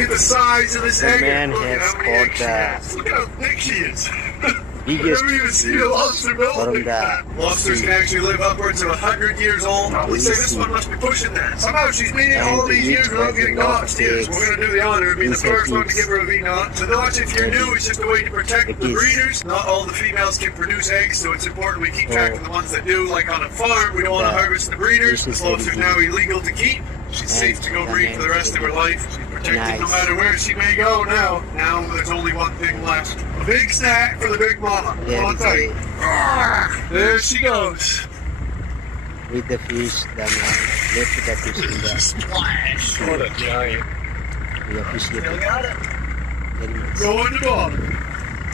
at the size of this The egg. man Look at has how many eggs she caught has. Look at how thick she is. biggest Never even seen a lobster built from like that. Lobsters can actually live upwards of 100 years old. We say this one must be pushing that. Somehow she's made it all these years without getting caught upstairs. We're going to do the honor of being the first one to give her a V-knot. So watch, if you're new, it's just a way to protect the breeders. Not all the females can produce eggs, so it's important we keep track of the ones that do. Like on a farm, we don't want to harvest the breeders. This lobster's now illegal to keep. She's safe to go breed for the rest of her life. She's protected no matter where she may go now. Now there's only one thing left. A big snack for the big mama. I'll tell you. There she goes. With the fish, the man left the fish in the Splash. What a giant. we appreciate it Still got it. very much. Go in the bottom.